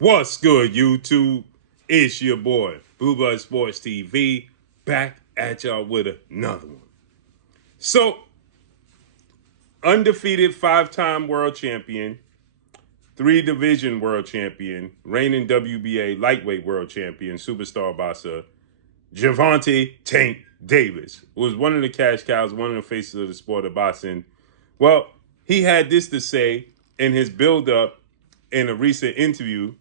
What's good, YouTube? It's your boy, Blue Blood Sports TV, back at y'all with another one. So, undefeated five-time world champion, three-division world champion, reigning WBA lightweight world champion, superstar boxer, Gervonta Tank Davis was one of the cash cows, one of the faces of the sport of boxing. Well, he had this to say in his build-up in a recent interview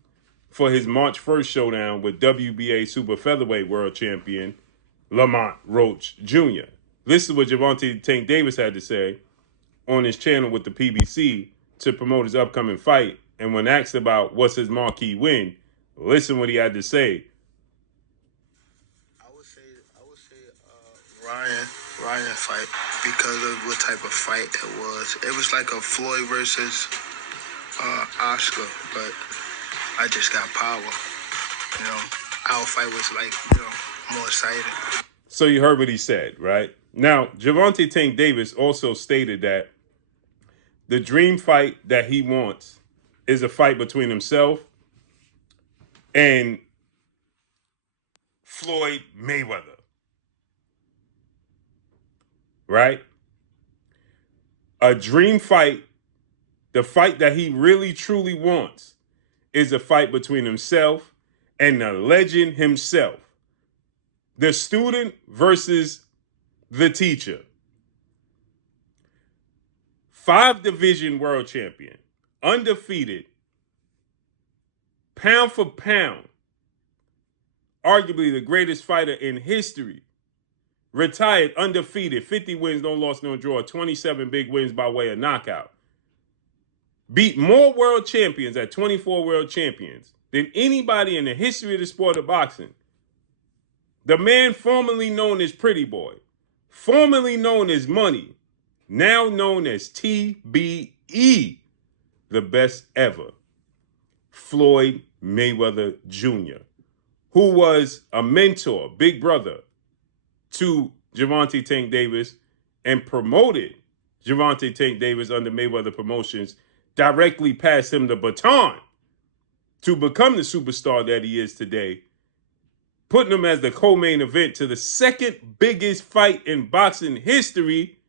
for his March 1st showdown with WBA super featherweight world champion Lamont Roach Jr. Listen to what Gervonta Tank Davis had to say on his channel with the PBC to promote his upcoming fight. And when asked about what's his marquee win, listen what he had to say. Ryan fight because of what type of fight it was. It was like a Floyd versus Oscar, but I just got power. Our fight was more exciting. So you heard what he said, right? Now, Gervonta Tank Davis also stated that the dream fight that he wants is a fight between himself and Floyd Mayweather. Right? A dream fight, the fight that he really truly wants, is a fight between himself and the legend himself. The student versus the teacher. 5-division world champion, undefeated, pound for pound, arguably the greatest fighter in history. Retired undefeated, 50 wins, no loss, no draw, 27 big wins by way of knockout. Beat more world champions at 24 world champions than anybody in the history of the sport of boxing. The man formerly known as Pretty Boy, formerly known as Money, now known as TBE, the best ever, Floyd Mayweather Jr., who was a mentor, big brother, to Gervonta Tank Davis and promoted Gervonta Tank Davis under Mayweather Promotions, directly passed him the baton to become the superstar that he is today, putting him as the co-main event to the second biggest fight in boxing history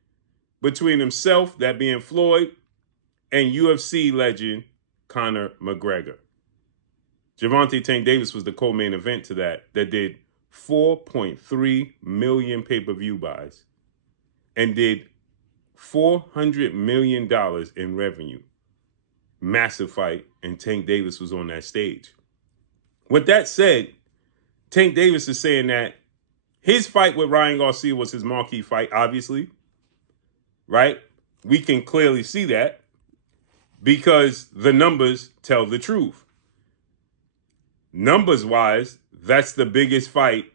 between himself, that being Floyd, and UFC legend Conor McGregor. Gervonta Tank Davis was the co-main event to that did 4.3 million pay-per-view buys and did $400 million in revenue. Massive fight, and Tank Davis was on that stage. With that said, Tank Davis is saying that his fight with Ryan Garcia was his marquee fight, obviously, right? We can clearly see that because the numbers tell the truth. Numbers-wise, that's the biggest fight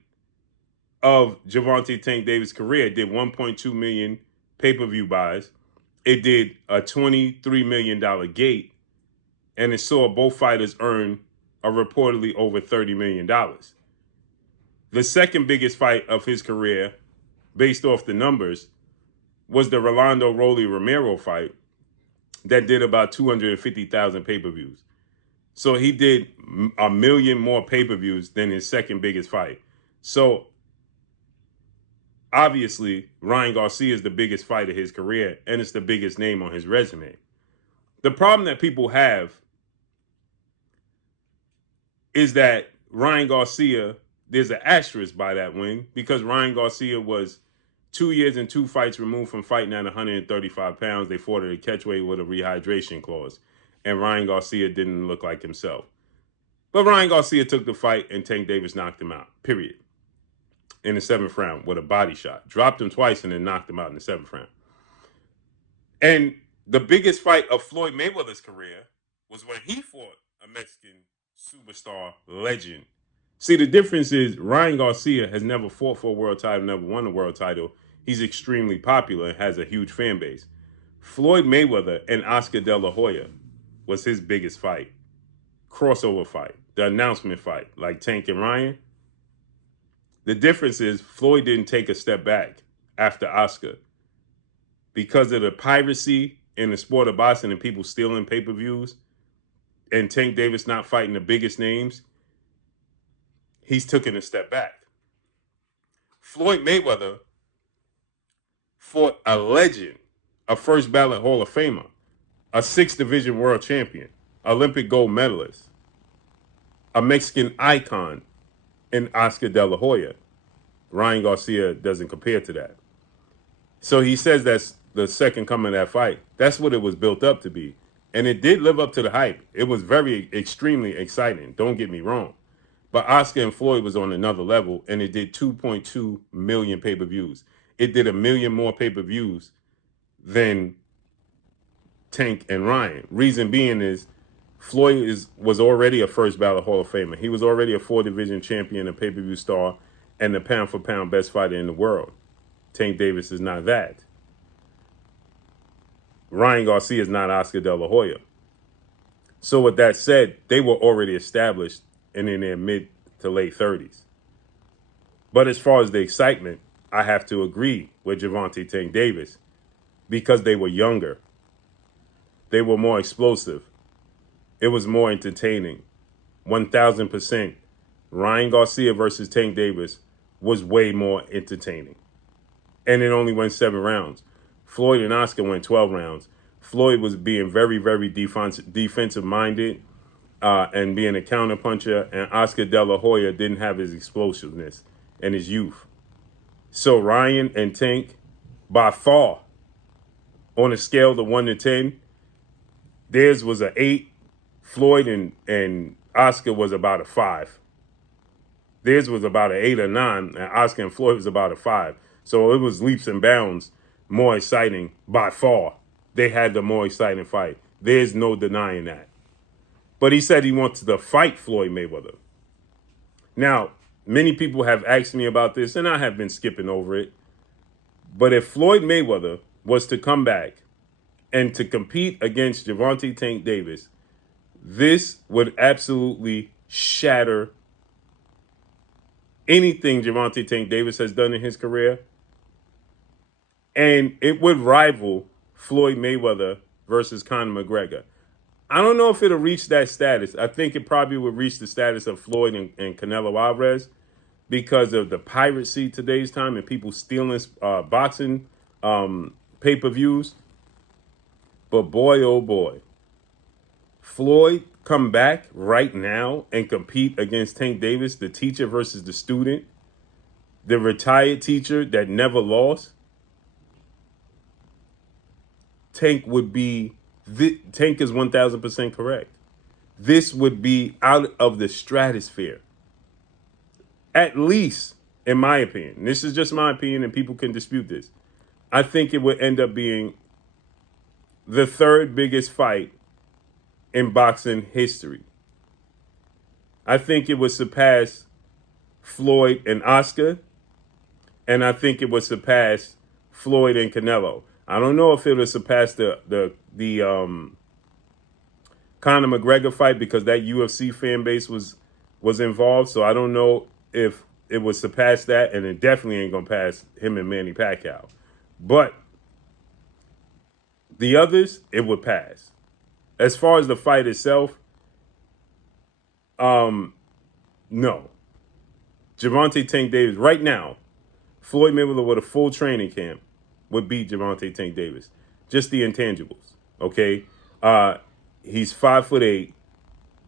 of Gervonta Tank Davis' career. It did 1.2 million pay-per-view buys. It did a $23 million gate, and it saw both fighters earn a reportedly over $30 million. The second biggest fight of his career, based off the numbers, was the Rolando Rolly Romero fight that did about 250,000 pay-per-views. So he did a million more pay-per-views than his second biggest fight. So obviously, Ryan Garcia is the biggest fight of his career, and it's the biggest name on his resume. The problem that people have is that Ryan Garcia, there's an asterisk by that win, because Ryan Garcia was 2 years and 2 fights removed from fighting at 135 pounds. They fought at a catchweight with a rehydration clause. And Ryan Garcia didn't look like himself. But Ryan Garcia took the fight, and Tank Davis knocked him out, period. In the 7th round with a body shot. Dropped him twice and then knocked him out in the 7th round. And the biggest fight of Floyd Mayweather's career was when he fought a Mexican superstar legend. See, the difference is Ryan Garcia has never fought for a world title, never won a world title. He's extremely popular and has a huge fan base. Floyd Mayweather and Oscar De La Hoya was his biggest fight. Crossover fight. The announcement fight. Like Tank and Ryan. The difference is Floyd didn't take a step back after Oscar. Because of the piracy in the sport of boxing and people stealing pay-per-views, and Tank Davis not fighting the biggest names, he's taken a step back. Floyd Mayweather fought a legend, a first ballot Hall of Famer, a six division world champion, Olympic gold medalist, a Mexican icon in Oscar De La Hoya. Ryan Garcia doesn't compare to that. So he says that's the second coming of that fight. That's what it was built up to be. And it did live up to the hype. It was very, extremely exciting. Don't get me wrong. But Oscar and Floyd was on another level, and it did 2.2 million pay-per-views. It did 1 million more pay-per-views than Tank and Ryan. Reason being is Floyd was already a first ballot Hall of Famer. He was already a 4-division champion, a pay-per-view star, and the pound-for-pound best fighter in the world. Tank Davis is not that. Ryan Garcia is not Oscar De La Hoya. So with that said, they were already established and in their mid to late 30s. But as far as the excitement, I have to agree with Gervonta Tank Davis because they were younger. They were more explosive. It was more entertaining. 1,000%. Ryan Garcia versus Tank Davis was way more entertaining. And it only went 7 rounds. Floyd and Oscar went 12 rounds. Floyd was being very, very defensive minded and being a counterpuncher. And Oscar De La Hoya didn't have his explosiveness and his youth. So Ryan and Tank, by far, on a scale of 1 to 10, theirs was an 8. Floyd and Oscar was about a 5. Theirs was about an 8 or 9, and Oscar and Floyd was about a 5. So it was leaps and bounds more exciting by far. They had the more exciting fight. There's no denying that. But he said he wants to fight Floyd Mayweather. Now, many people have asked me about this, and I have been skipping over it. But if Floyd Mayweather was to come back and to compete against Gervonta Tank Davis, this would absolutely shatter anything Gervonta Tank Davis has done in his career. And it would rival Floyd Mayweather versus Conor McGregor. I don't know if it'll reach that status. I think it probably would reach the status of Floyd and Canelo Alvarez because of the piracy today's time and people stealing boxing pay-per-views. But boy, oh boy, Floyd come back right now and compete against Tank Davis, the teacher versus the student, the retired teacher that never lost. Tank is 1,000% correct. This would be out of the stratosphere. At least, in my opinion. This is just my opinion, and people can dispute this. I think it would end up being the 3rd biggest fight in boxing history. I think it would surpass Floyd and Oscar, and I think it would surpass Floyd and Canelo. I don't know if it would surpass the Conor McGregor fight because that UFC fan base was involved. So I don't know if it would surpass that, and it definitely ain't gonna pass him and Manny Pacquiao. But the others, it would pass. As far as the fight itself, no. Gervonta Tank Davis right now, Floyd Mayweather with a full training camp would beat Gervonta Tank Davis. Just the intangibles, okay? He's 5'8".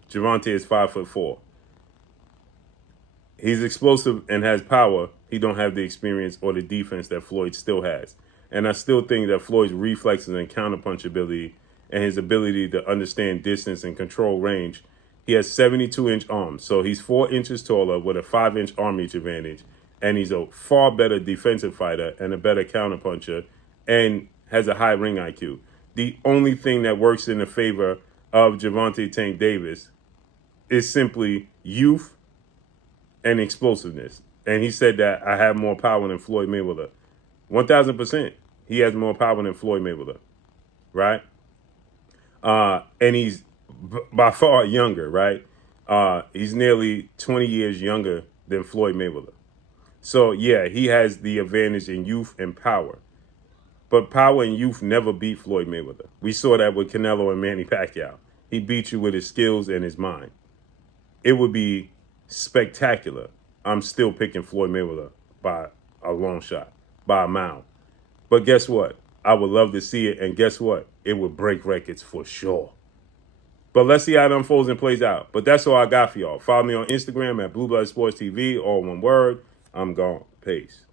Gervonta is 5'4". He's explosive and has power. He don't have the experience or the defense that Floyd still has. And I still think that Floyd's reflexes and counterpunch ability and his ability to understand distance and control range, he has 72-inch arms. So he's 4 inches taller with a 5-inch arm reach advantage. And he's a far better defensive fighter and a better counterpuncher and has a high ring IQ. The only thing that works in the favor of Gervonta Tank Davis is simply youth and explosiveness. And he said that I have more power than Floyd Mayweather. 1,000%. He has more power than Floyd Mayweather, right? And he's by far younger, right? He's nearly 20 years younger than Floyd Mayweather. So, yeah, he has the advantage in youth and power. But power and youth never beat Floyd Mayweather. We saw that with Canelo and Manny Pacquiao. He beat you with his skills and his mind. It would be spectacular. I'm still picking Floyd Mayweather by a long shot, by a mile. But guess what? I would love to see it. And guess what? It would break records for sure. But let's see how it unfolds and plays out. But that's all I got for y'all. Follow me on Instagram at Blue Blood Sports TV, all one word. I'm gone. Peace.